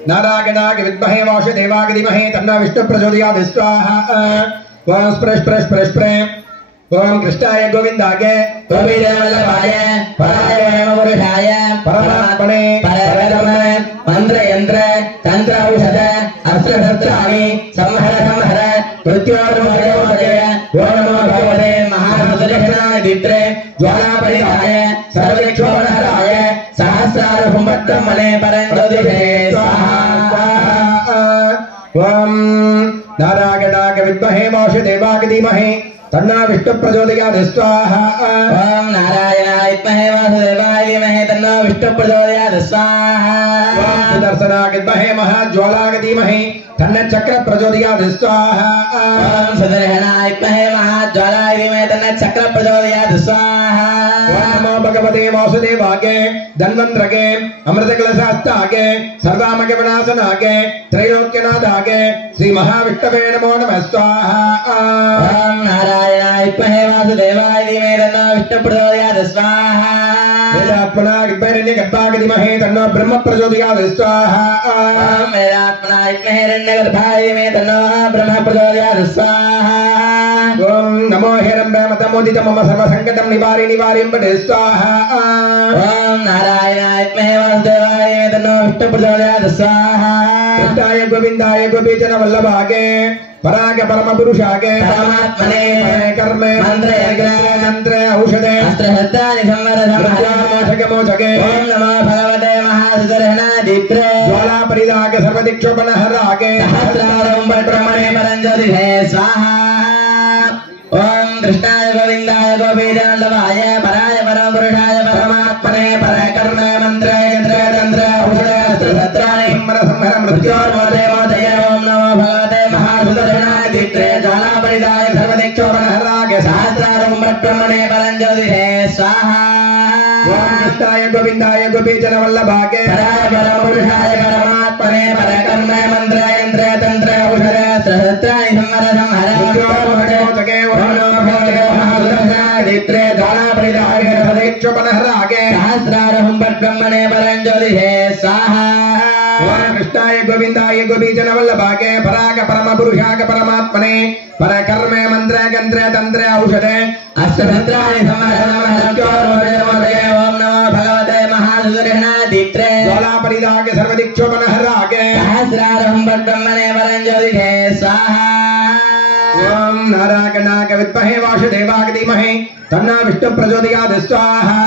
नारायणाय विद्महे वासुदेवाय धीमहि तन्नो विष्णुः प्रचोदयात् स्वाहा ओम स्प्रश ओम कृष्णाय गोविंदाय गोविंदवल्लभाय पराय परमपुरुषाय परमात्मने परब्रह्म मंत्र यंत्र तंत्र औषध अस्त्र शस्त्राणि संहर मृत्योर्मोदय ओम नमो भगवते महारुद्रक्षणाय दित्रे ज्वालापरिहाय सर्वक्षोभहराय सहस्रार हुंबत्तमने परञ्ज्योतिषे स्वाहा ओम नारायणाय विद्महे वासुदेवाय धीमहि तन्नो विष्णुः प्रचोदयात् स्वाहा ओम नारायणाय विद्महे वासुदेवाय धीमहि तन्नो विष्णुः प्रचोदयात् स्वाहा ओम सुदर्शनाय विद्महे महाज्वालाय धीमहि तन्नो चक्र प्रचोदयात् स्वाहा ओम सुदर्शनाय विद्महे महाज्वालाय धीमहि तन्नो चक्र प्रचोदयात् स्वाहा ओम नमो भगवते वासुदेवाय धन्वंतरगे अमृतकलशास्तागे सर्वामगे विनाशनागे त्रैलोक्यनाथागे श्री महाविष्णवे नमो नमः स्वाहा ओम नारायणाय विद्महे वासुदेवाय धीमहि तन्नो विष्णुः प्रचोदयात् स्वाहा वेदात्मनाय हिरण्यगर्भाय धीमहि तन्नो ब्रह्म प्रचोदयात् स्वाहा ओम वेदात्मनाय विद्महे हिरण्यगर्भाय धीमहि तन्नो ब्रह्म प्रचोदयात् स्वाहा ओम नमो हिरण्मय मतमोदित मम सर्वसंकटं निवारिं पठे स्वाहा ओम नारायणाय विद्महे वासुदेवाय धीमहि तन्नो विष्णुः प्रचोदयात् स्वाहा कृष्णाय गोविंदाय गोपीजन वल्लभाय पराग परम पुरुषागे परमात्मने कर्म मंत्र यंत्र औषधे अस्त्र शस्त्राणि संहर मोचके ओम नमो भगवते महासुदर्शनाय दित्रे ज्वाला परिदाग सर्वदिक्षोपनहरागे सहस्रारं ब्रह्मणे परञ्ज्योतिषे स्वाहा ओम कृष्णाय गोविंदाय गोपीजनवल्लभाय पराय परमपुरुषाय परमात्मने परकर्म मंत्र यंत्र तंत्र औषध अस्त्र शस्त्राणि संहर मृत्योर्मोदय ओम नमो भगवते महासुदर्शनाय दित्रे ज्वाला परिदाय सर्वदिक्षोपनहरागे सहस्रारं ब्रह्मणे परञ्ज्योतिषे स्वाहा ओम कृष्णाय गोविंदाय गोपीजन वल्लभागे पराय परमपुरुषाय परमात्मने परकर्म मंत्र यंत्र तंत्र औषध अस्त्र शस्त्राणि संहर मोचके ओम नमो भगवते महासुदर्शनाय दित्रे ज्वाला परिदाग सर्वदिक्षोपनहरागे सहस्रारं ब्रह्मणे परञ्ज्योतिषे स्वाहा ओम कृष्णाय गोविंदाय गोपीजन वल्लभागे पराग परम पुरुषाय परमात्मने परकर्म मंत्र यंत्र तंत्र औषधे अस्त्र शस्त्राणि संहर ओम नमो भगवते महासुदर्शनाय दित्रे ज्वाला परिदाग सर्वदिक्षोपनहरागे सहस्रारं ब्रह्मणे परञ्ज्योतिषे स्वाहा ओम नारायणाय विद्महे वासुदेवाय धीमहि तन्नो विष्णुः प्रचोदयात् स्वाहा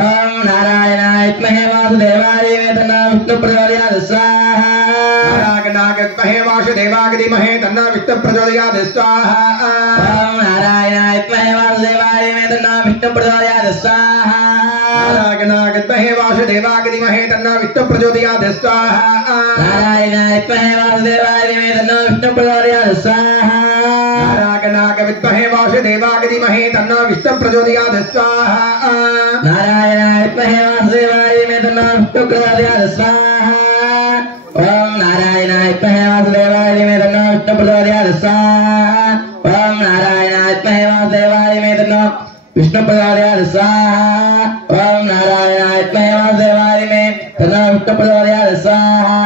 ओम नारायणाय विद्महे वासुदेवाय धीमहि तन्नो विष्णुः प्रचोदयात् स्वाहा नारायणाय विद्महे वासुदेवाय धीमहि तन्नो विष्णुः प्रचोदयात् स्वाहा ओम नारायणाय विद्महे वासुदेवाय धीमहि तन्नो विष्णुः प्रचोदयात् स्वाहा नारायणाय विद्महे वासुदेवाय धीमहि तन्नो विष्णुः प्रचोदयात् स्वाहा नारायणाय विद्महे वासुदेवाय धीमहि तन्नो विष्णुः प्रचोदयात् स्वाहा नारायणाय विद्महे वासुदेवाय धीमहि तन्नो विष्णुः प्रचोदयात् स्वाहा नारायणाय विद्महे वासुदेवाय धीमहि तन्नो विष्णुः प्रचोदयात् स्वाहा ओम नारायणाय विद्महे वासुदेवाय धीमहि तन्नो विष्णुः प्रचोदयात् स्वाहा ओम नारायणाय विद्महे वासुदेवाय धीमहि तन्नो विष्णुः प्रचोदयात् स्वाहा ओम नारायणाय विद्महे वासुदेवाय धीमहि तन्नो विष्णुः प्रचोदयात् स्वाहा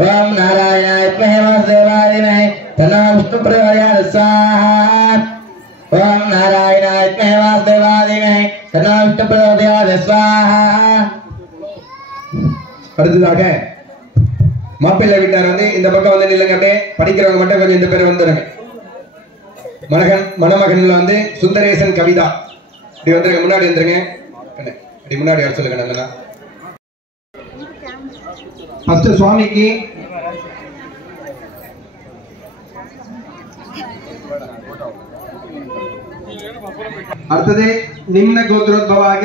ओम नारायणाय विद्महे वासुदेवाय धीमहि तन्नो विष्णुः प्रचोदयात् स्वाहा ओम नारायणाय विद्महे वासुदेवाय धीमहि तन्नो विष्णुः प्रचोदयात् स्वाहा அடுத்ததாக மாப்பிள்ளை வீட்டார் வந்து இந்த பக்கம் வந்து நில்லுங்க. அப்படியே படிக்கிறவங்க மட்டும் கொஞ்சம் இந்த பேர் வந்துருங்க. மணமகன்ல வந்து சுந்தரேசன் கவிதா இப்படி வந்துருங்க. முன்னாடி வந்துருங்க. அப்படி முன்னாடி வர சொல்லுங்க. நல்லா ஃபர்ஸ்ட் சுவாமிக்கு அடுத்தது நிம்ன கோத்ரோத்பவாக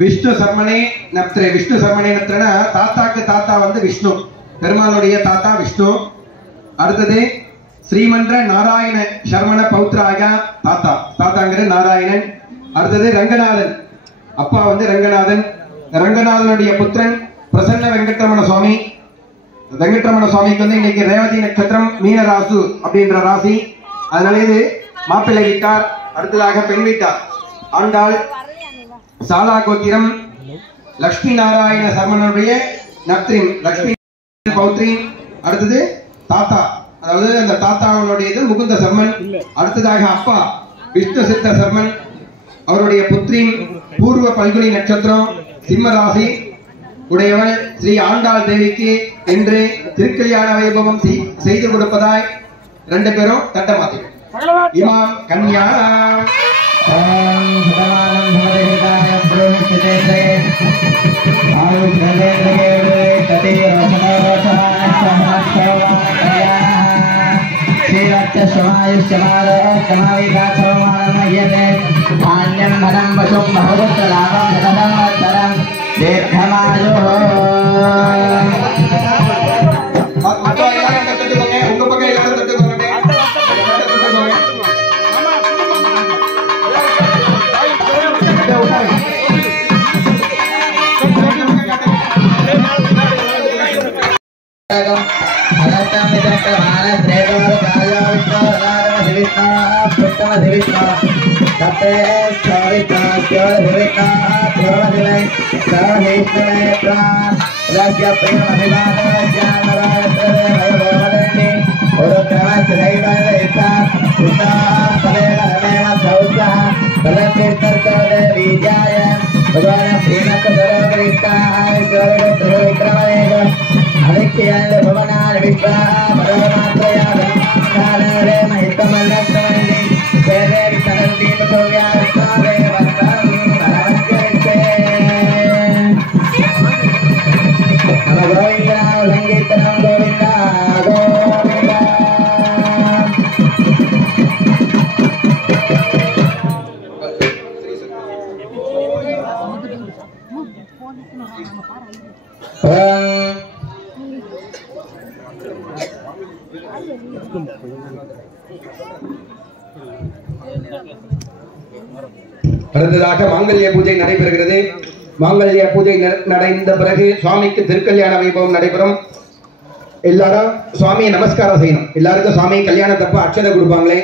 விஷ்ணு சர்மனே நப்திரே. விஷ்ணு சர்மனே நப்திரனா தாத்தாக்கு தாத்தா வந்து விஷ்ணு, பெருமாளுடைய தாத்தா விஷ்ணு. அடுத்தது ஸ்ரீமன்ற நாராயண சர்மண பௌத்ராக தாத்தா, தாத்தாங்கிற நாராயணன். அடுத்தது ரங்கநாதன், அப்பா வந்து ரங்கநாதன். ரங்கநாதனுடைய புத்திரன் பிரசன்ன வெங்கட்ரமண சுவாமி. வெங்கட்ரமண சுவாமிக்கு வந்து இன்னைக்கு ரேவதி நட்சத்திரம் மீனராசு அப்படின்ற ராசி. அதனால இது மாப்பிள்ளை வீட்டார். அடுத்ததாக பெண் வீட்டார். ஆண்டாள் சாலா கோத்திரம் லட்சுமி நாராயண சர்மனுடைய நப்திரின் லட்சுமி பௌத்ரின். அடுத்தது தாத்தா, அதாவது அந்த தாத்தாவுடையது முகுந்த சர்மன். அடுத்ததாக அப்பா விஷ்ணு சித்த சர்மன், அவருடைய புத்திரின் பூர்வ பல்குனி நட்சத்திரம் சிம்ம ராசி உடையவள் ஸ்ரீ ஆண்டாள் தேவிக்கு என்று திருக்கல்யாண வைபவம் செய்து கொடுப்பதாய் ரெண்டு பேரும் தட்ட மாத்திகள். இமாம் கன்யா ओम भगवानं भवदेहिताय ब्रह्मस्थिते आयुर्वेदे तते रचनावसानसहस्रवाया श्रीरक्षस्वायुष्यमादो समाविकासोमानमयते धान्यं धनं वशुं बहुपुत्रलाभं शतसंवत्सरं दीर्घमायुः உங்க பக்கம் எல்லாரும் தட்டுக்கோங்க. அடுத்ததாக மாங்கல்ய பூஜை நடைபெறுகிறது. மாங்கல்ய பூஜை நடந்த பிறகு சுவாமிக்கு திருக்கல்யாண வைபவம் நடைபெறும். எல்லாரும் சுவாமியை நமஸ்காரம் செய்யணும். எல்லாருக்கும் சுவாமி கல்யாணத்தப்ப அட்சதை கொடுப்பாங்களே,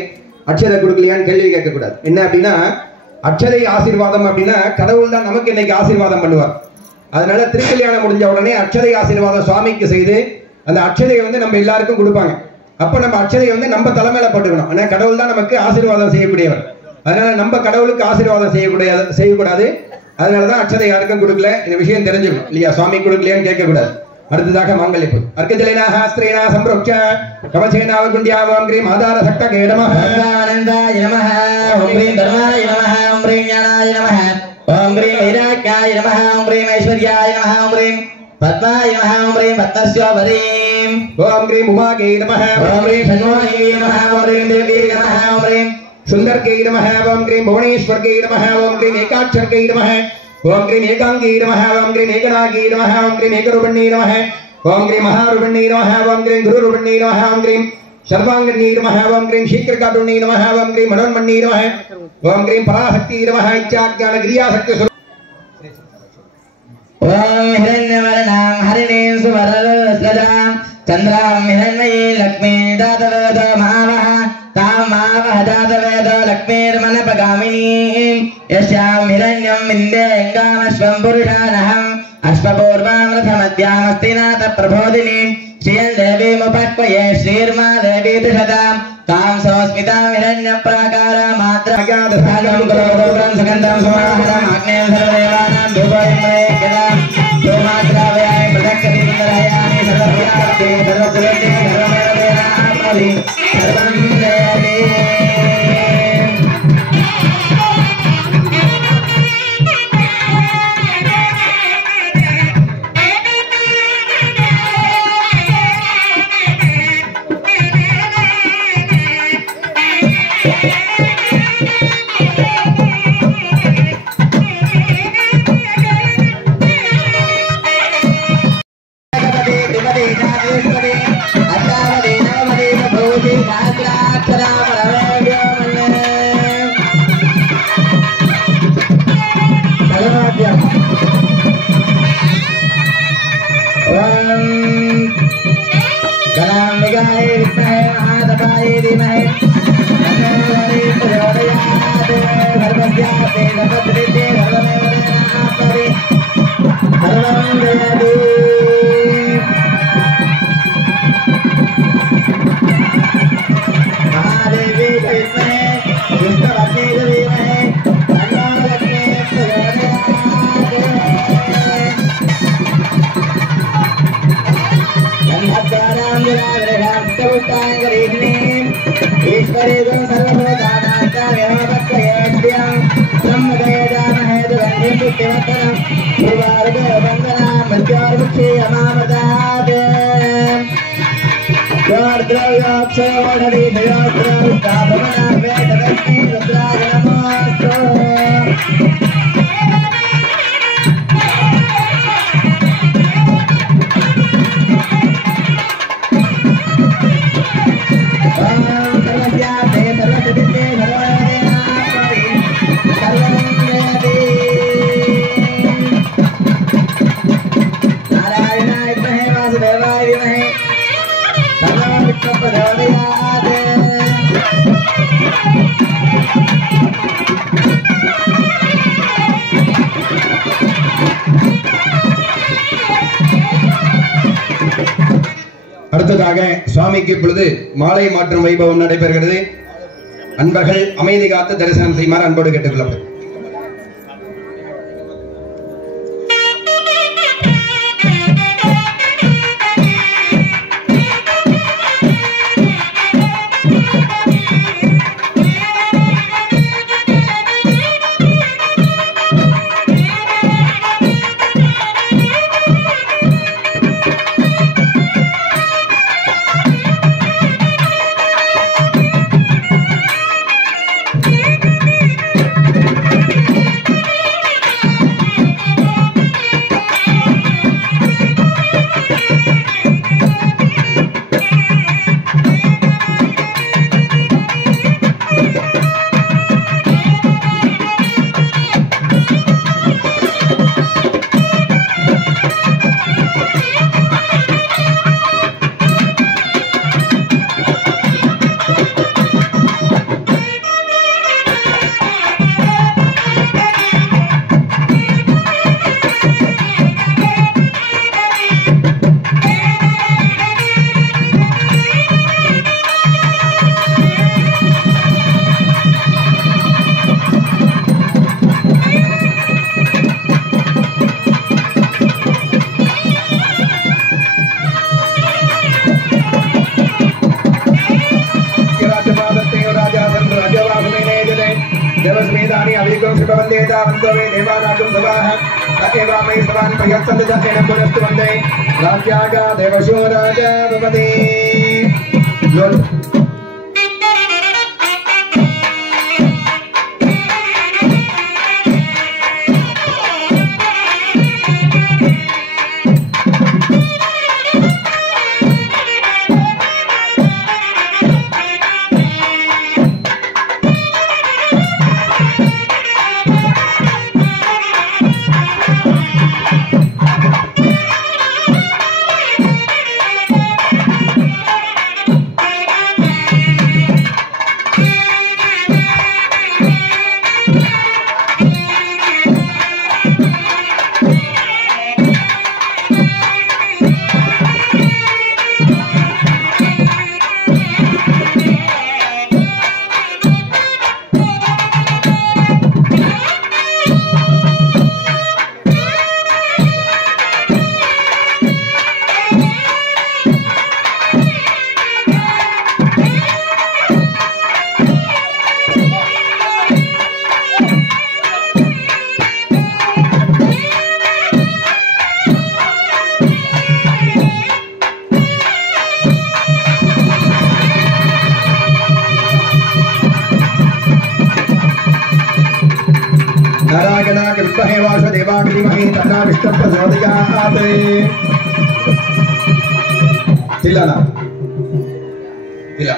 அட்சதை கொடுக்கலையான்னு கேள்வி கேட்கக்கூடாது. என்ன அப்படின்னா அட்சதை ஆசீர்வாதம் அப்படின்னா கடவுள் தான் நமக்கு இன்னைக்கு ஆசீர்வாதம் பண்ணுவார். அதனால திருக்கல்யாணம் முடிஞ்ச உடனே அட்சதை ஆசீர்வாதம் சுவாமிக்கு செய்து அந்த அட்சதையை வந்து நம்ம எல்லாருக்கும் கொடுப்பாங்க. அப்ப நம்ம அட்சதையை வந்து நம்ம தலைமையில போட்டுக்கணும். ஆனா கடவுள் தான் நமக்கு ஆசீர்வாதம் செய்யக்கூடியவர். அதனால நம்ம கடவுளுக்கு ஆசீர்வாதம் செய்யக்கூடாது. அதனாலதான் அட்சதை யாருக்கும் கொடுக்கல. இந்த விஷயம் தெரிஞ்சுக்கணும் இல்லையா? சுவாமி கொடுக்கலையான்னு கேட்கக்கூடாது. அடுத்ததாக மாங்கல்யப்பு அர்க்கஜலினாஹ ஸ்ரீனா சம்ப்ரோக்ஷ கவசேனாவ குண்ட்யாவாம் க்ரீம் ஆதார சக்தகே நமஹ ஆனந்தாய நமஹ ஓம் க்ரீம் தர்மாய நமஹ ஓம் க்ரீம் ஞானாய நமஹ ஓம் க்ரீம் வைராக்யாய நமஹ ஓம் க்ரீம் ஐஸ்வர்யாய நமஹ ஓம் க்ரீம் பத்மாய நமஹ ஓம் க்ரீம் பத்மஸ்யோபரீம் ஓம் க்ரீம் உமாகே நமஹ ஓம் க்ரீம் சண்முகே நமஹ ஓம் க்ரீம் தேவ்யே நமஹ ஓம் க்ரீம் சுந்தர்கே நமஹ ஓம் க்ரீம் புவனேஸ்வர்கே நமஹ ஓம் க்ரீம் ஏகாட்சர்கே நமஹ ஓம் க்ரீம் ஏகாங்கே நமஹ ஓம் க்ரீம் ஏகநாகே நமஹ ஓம் க்ரீம் ஏகரூபண்ணே நமஹ ஓம் க்ரீம் மகாரூபண்ணே நமஹ ஓம் க்ரீம் குருரூபண்ணே நமஹ ஓம் க்ரீம் सर्वांगनी नमः ओम ग्रीं शीघ्रकारुण्यै नमः ओम ग्रीं मनोन्मन्यै नमः ओम ग्रीं पराशक्ति नमः इच्छाज्ञान क्रियाशक्ति ओम हिरण्यवर्णां हरिणीं सुवरदस्रजां चन्द्रां हिरण्मयी लक्ष्मी दातवेदो महावः तां महावः दातवेदो लक्ष्मीर्मनपगामिनीं यस्यां हिरण्यं विन्देऽङ्गामश्वं पुरुषानहम् अश्वपूर्वामृतमध्यामस्तिनाथ प्रबोधिनीं श्रियं देवीमुपक्वये श्रीर्मा देवी तिषतां तां संस्मितां हिरण्यप्राकारामात्रगादसागं करोदं सुगन्धं समाहरम् अग्नेय सर्वदेवानां धूपयमयेकदां धूमाग्रावयामि प्रदक्षिणीकरयामि सर्वव्याप्ते सर्वसुरते सर्वमेवदेवानां सर्वं देवी அடுத்ததாக சுவாமிக்கு இப்பொழுது மாலை மாற்றும் வைபவம் நடைபெறுகிறது. அன்பர்கள் அமைதி காத்து தரிசனம் செய்யுமாறு அன்போடு கேட்டுக்கொள்ளப்படும். देवस्मेदानि अभिगम सुखवन्देता वन्दवे देवानागं सवाः अकेवामै सवान् प्रयत्सन्दजसेन पुनस्तु वन्दे राज्यागा देवशो राजा भवति विद्महे वासुदेवाय धीमहि तन्नो विष्णुः प्रचोदयात् तिलना तिला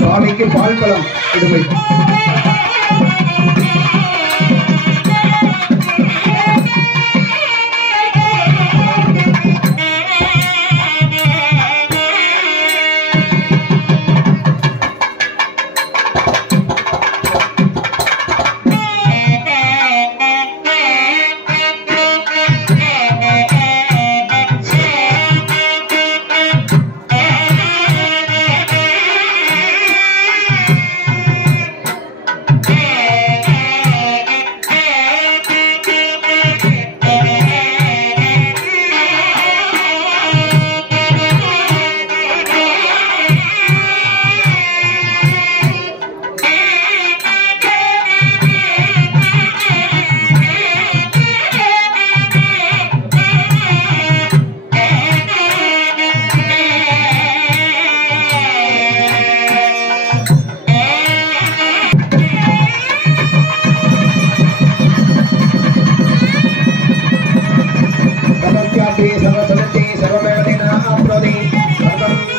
சுவாமிக்கு பால் பழம் இடுமை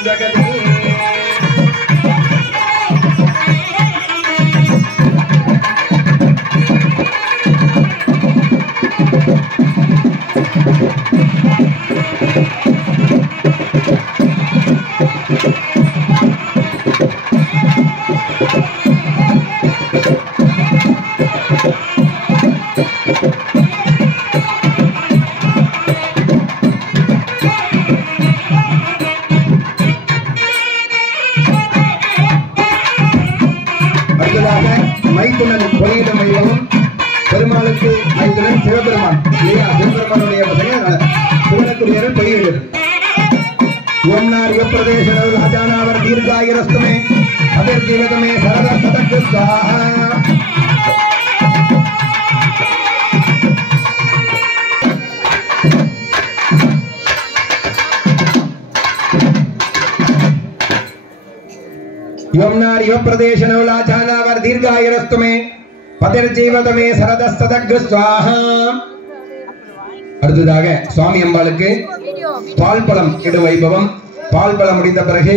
ஜகதி மைத்துனன் பொறியிடும் வைபவம் பெருமாளுக்கு மைத்துனன் சிவபெருமான் இல்லையா? சிவபெருமானுடைய சிவனுக்குரியவர் பொறியிடுவது. ஓம்னார் யுவப்பிரதேச ராஜானாவர் தீர்காயிரஸ்துமே அதிர்ஜீவதமே சரத சதக்கு சுவாஹா. யோம்னார் யுவப்பிரதேச நவலாஜானாவர் தீர்காயிரஸ்துமே பதிர்ஜீவதமே சரத சதக்கு சுவாஹா. அடுத்ததாக சுவாமி அம்பாளுக்கு பால் பழம் இடு வைபவம். பால் பழம் முடிந்த பிறகு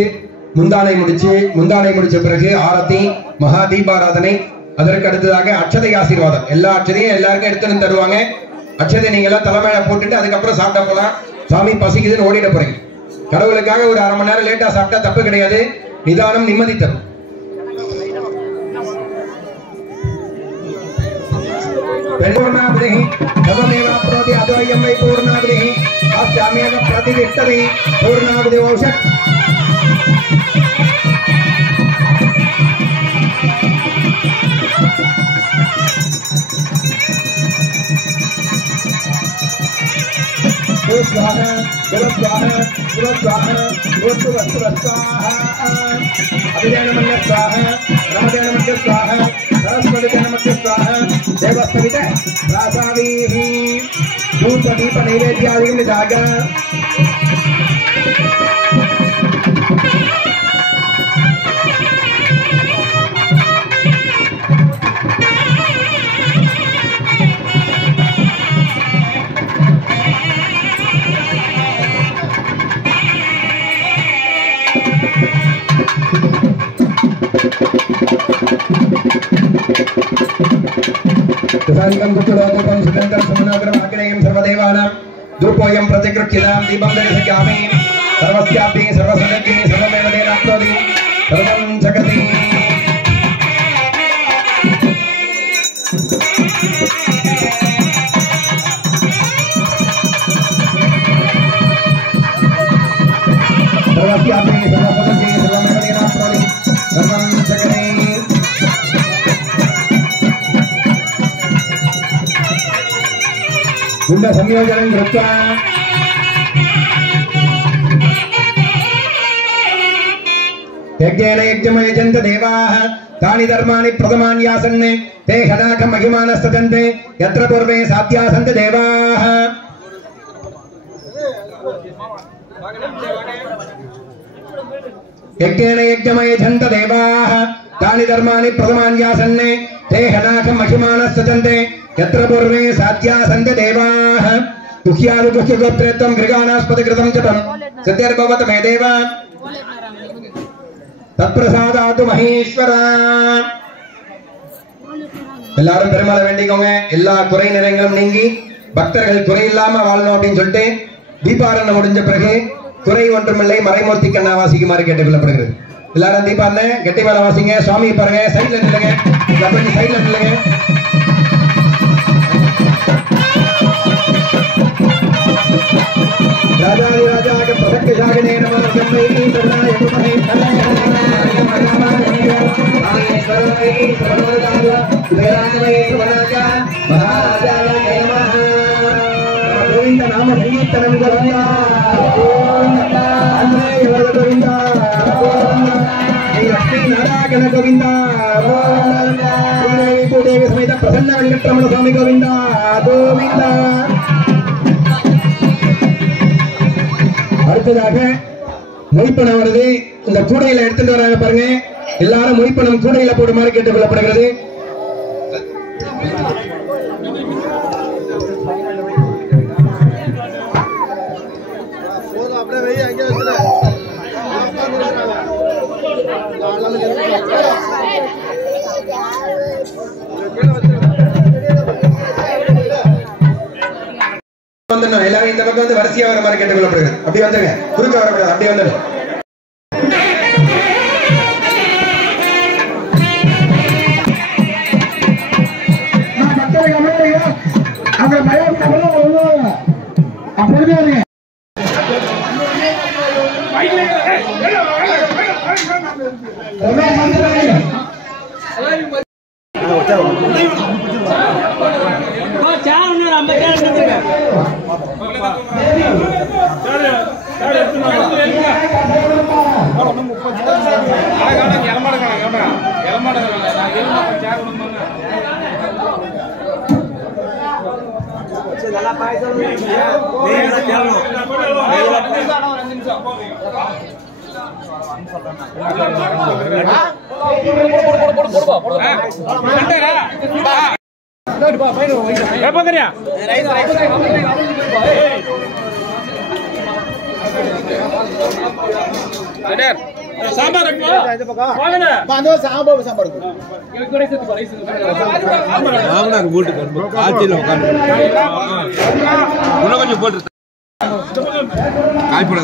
முந்தானை முடிச்ச பிறகு ஆரத்தி மகா தீபாராதனை. அதற்கு அடுத்ததாக அட்சதை ஆசீர்வாதம். எல்லா அட்சதையும் எல்லாருக்கும் எடுத்துன்னு தருவாங்க. அட்சதை நீங்க எல்லாம் தலைமையில போட்டுட்டு அதுக்கப்புறம் சாப்பிட போலாம். சாமி பசிக்குதுன்னு ஓடிட போறீங்க. கடவுளுக்காக ஒரு 1/2 மணி நேரம் லேட்டா சாப்பிட்டா தப்பு கிடையாது. நிதானம் நிம்மதி தரும். நைவேத்தியாதிகம் இதாக धूपोयं प्रतिगृह्यतां दीपं दर्शयामि सर्वस्यापि सर्वसदति सर्वमेव तेनाप्नोति सर्वं जगति सर्वस्यापि सर्वसदति सर्वमेव तेनाप्नोति सर्वं जगति गुण्ड संयोजनं कृत्वा यज्ञेन यज्ञमयजन्त देवाः तानि धर्माणि प्रथमान्यासन्ने ते हनाक महिमानस्तजन्ते यत्र पूर्वे साध्यासन्त देवाः यज्ञेन यज्ञमयजन्त देवाः तानि धर्माणि प्रथमान्यासन्ने ते हनाक महिमानस्तजन्ते यत्र पूर्वे साध्यासन्त देवाः गुह्यादि गुह्यगोत्रेत्वं गृगानास्पदकृतं जपं सिद्धिर्भवत मे देव तत्प्रसादातु महेश्वरा. எல்லாரும் பெருமாளை வேண்டிக்கோங்க. எல்லா குறை நிறைகளும் நீங்கி பக்தர்கள் குறை இல்லாம வாழணும் அப்படின்னு சொல்லிட்டு தீபாராதனை முடிஞ்ச பிறகு குறை ஒன்றுமில்லை மறைமூர்த்தி கண்ணா வாசிக்குமாறு கேட்டுக்கொள்ளப்படுகிறது. எல்லாரும் தீபாராதனை கெட்டி மேல வாசிங்க. சுவாமி பாருங்க, சைட்ல நில்லுங்க, சைட்ல நில்லுங்க. राजादि राजाके प्रसक्ति शागिने नमः जन्मैकी शरणाय तुमहे आयेश्वरमयी सर्वदाय उदयानमये सुवनाजा महाराजाय नमः. गोविंद नाम संकीर्तनं गोविंदा गोविंदा गोविंदा श्री लक्ष्मी नारायण गोविंदा गोविंदा भूदेवी समेत प्रसन्न वेंकटरमण स्वामी गोविंदा गोविंदा. அடுத்ததாக மொய்ப்பணம் வருது. இந்த கூடையில எடுத்துட்டு வராங்க பாருங்க. எல்லாரும் மொய்ப்பணம் கூடையில போடுமாறு கேட்டுக்கொள்ளப்படுகிறது. எல்லாரும் இந்த பக்கம் வந்து வரிசையா வர மாதிரி கேட்டுக்கொள்ளப்படுகிறது. அப்படி வந்துருங்க, குறுக்க வரக்கூடாது, அப்படி வந்துடு. அங்க பயம் அப்படியே இருங்க. சாம்பார் கொஞ்சம் போட்டு காய்ப்பட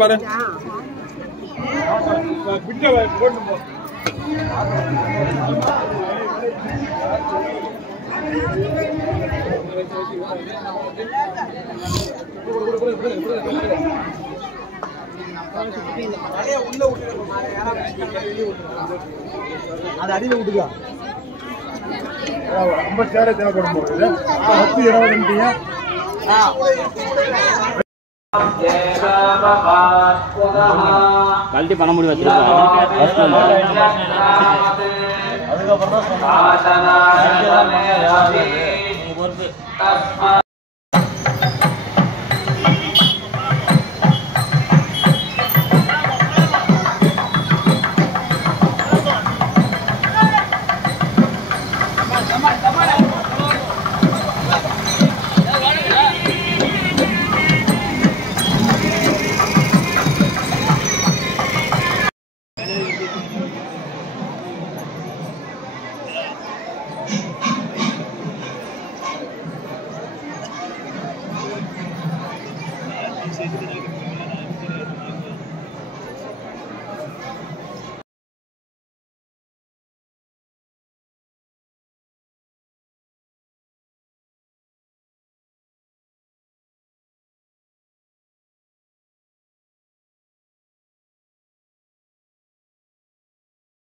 பாரு அது அடியில விட்டுக்கா ரொம்ப சேர தேவைப்படும் போது 10-20 கழட்டி பண்ண முடியும் வச்சிருக்கோம்.